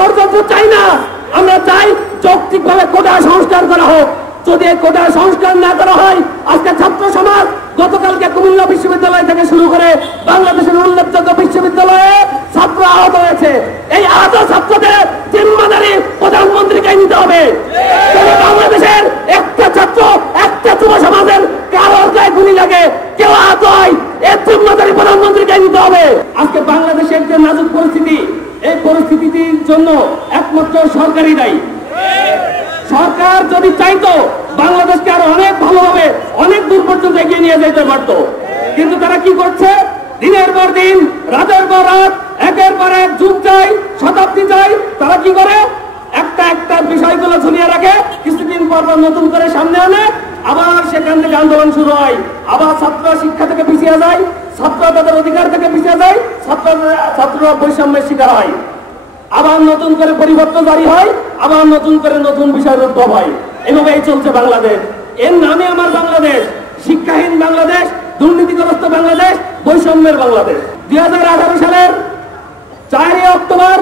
ষড়যন্ত্র চাই না, আমরা চাই যৌক্তিকভাবে কোটা সংস্কার করা হোক। যদি এই কোটা সংস্কার না করা হয়, আজকে ছাত্র সমাজ গতকালকে কুমিল্লা বিশ্ববিদ্যালয় থেকে শুরু করে বাংলাদেশের উল্লেখযোগ্য বিশ্ববিদ্যালয়ে ছাত্র আহত হয়েছে। এই আহত ছাত্রদের জিম্মাদারি প্রধানমন্ত্রীকে নিতে হবে। বাংলাদেশের একটা ছাত্র, একটা যুব সমাজের কারোর গায়ে গুলি লাগে, কেউ আহত হয়, এর জিম্মাদারি প্রধানমন্ত্রীকে নিতে হবে। আজকে বাংলাদেশের যে নাজুক পরিস্থিতি, এই পরিস্থিতির জন্য একমাত্র সরকারই দায়ী। সরকার যদি চাইতো বাংলাদেশকে আরো অনেক ভালোভাবে অনেক দূর পর্যন্ত এগিয়ে নিয়ে যেতে পারতো, কিন্তু তারা কি করছে? দিনের পর দিন, রাতের পর রাত, একের পর এক যুগ যায়, শতাব্দী যায়, তারা কি করে? একটা একটা বিষয়গুলো ঝুলিয়ে রাখে, কিছুদিন পর পর নতুন করে সামনে আনে, আবার সেখান থেকে আন্দোলন শুরু হয়, আবার ছাত্ররা শিক্ষা থেকে পিছিয়ে যায়, ছাত্ররা তাদের অধিকার থেকে পিছিয়ে যায়, ছাত্ররা বৈষম্যের শিকার হয়, আবার নতুন করে পরিবর্তন জারি হয়, আবার নতুন করে নতুন বিষয়ের উদ্ভব হয়। এভাবেই চলছে বাংলাদেশ। এর নামে আমার বাংলাদেশ শিক্ষাহীন বাংলাদেশ, দুর্নীতিগ্রস্ত বাংলাদেশ, বৈষম্যের বাংলাদেশ। 2018 সালের 4 অক্টোবর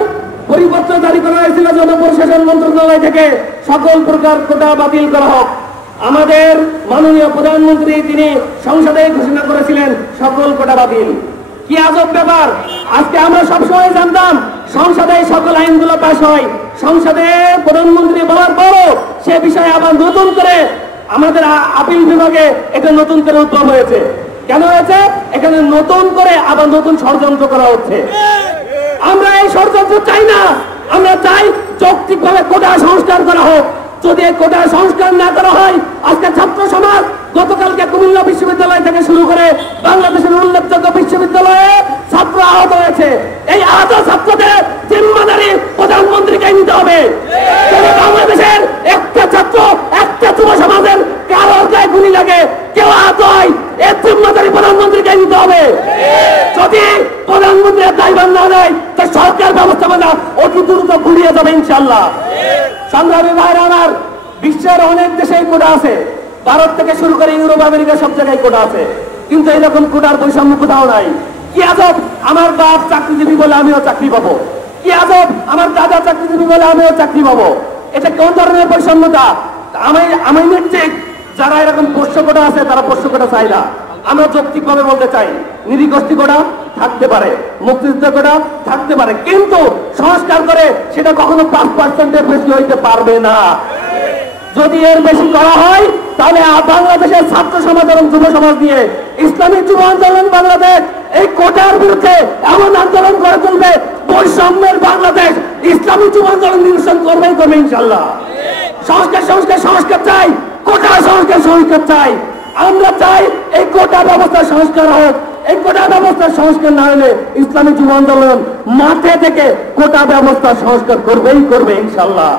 পরিপত্র জারি করা হয়েছিল জনপ্রশাসন মন্ত্রণালয় থেকে, সকল প্রকার কোটা বাতিল করা হোক। আমাদের মাননীয় প্রধানমন্ত্রী তিনি সংসদে ঘোষণা করেছিলেন সকল কোটা বাতিল। কি আজব ব্যাপার! আজকে আমরা সবসময় জানতাম সংসদে সকল আইনগুলো পাশ হয়, সংসদে প্রধানমন্ত্রী বলার পরও সে বিষয়ে আবার নতুন করে আমাদের আপিল বিভাগে এটা নতুন করে উদ্ভব হয়েছে। কেন হয়েছে? এখানে নতুন করে আবার নতুন ষড়যন্ত্র করা হচ্ছে। আমরা এই ষড়যন্ত্র চাই না, আমরা চাই যৌক্তিকভাবে কোটা সংস্কার করা হোক। যদি এই কোটা সংস্কার না করা হয়, আজকে ছাত্র সমাজ গতকালকে কুমিল্লা বিশ্ববিদ্যালয় থেকে শুরু করে বাংলাদেশের উল্লেখযোগ্য বিশ্ববিদ্যালয়ে ছাত্র আহত হয়েছে। এই আহত ছাত্রদের জিম্মাদারি প্রধানমন্ত্রীকে নিতে হবে। বাংলাদেশের একটা ছাত্র, একটা যুব সমাজের কারোর গায়ে গুলি লাগে, কেউ আহত হয়, এর জিম্মাদারি প্রধানমন্ত্রীকে নিতে হবে। যদি প্রধানমন্ত্রীর দায়ভার না নেয়, তো সরকার ব্যবস্থাপনা অতি দ্রুত ঘুরিয়ে যাবে ইনশাআল্লাহ। সংগ্রামী ভাইরা আমার, বিশ্বের অনেক দেশেই কোটা আছে, ভারত থেকে শুরু করে ইউরোপ, আমেরিকা সব জায়গায় কোটা আছে, কিন্তু এইরকম কোটার বৈষম্য কোথাও নাই। কি আজব! আমার বাপ চাকরিজীবী বলে আমিও চাকরি পাবো, কি আজব! আমার দাদা চাকরিজীবী বলে আমিও চাকরি পাবো। এটা কোন ধরনের বৈষম্যতা? আমি নিশ্চিত যারা এরকম পোষ্য কোটা আছে তারা পোষ্য কোটা চাই না। আমরা যৌক্তিকভাবে বলতে চাই, নিরীগোষ্ঠী কোটা থাকতে পারে, মুক্তিযুদ্ধ কোটা থাকতে পারে, কিন্তু সংস্কার করে সেটা কখনো 5%-এর বেশি হইতে পারবে না। যদি এর বেশি করা হয়, তাহলে বাংলাদেশের ছাত্র সমাজ এবং যুব সমাজ দিয়ে ইসলামী যুব আন্দোলন বাংলাদেশ এই কোটার বিরুদ্ধে এমন আন্দোলন করে তুলবে, বৈষম্যের বাংলাদেশ ইসলামী যুব আন্দোলন নিরসন করবেই করবে ইনশাআল্লাহ। সংস্কার চাই, কোটা সংস্কার চাই। আমরা চাই এই কোটা ব্যবস্থা সংস্কার হোক। এই কোটা ব্যবস্থা সংস্কার না হলে ইসলামী যুব আন্দোলন মাঠে থেকে কোটা ব্যবস্থা সংস্কার করবেই করবে ইনশাআল্লাহ।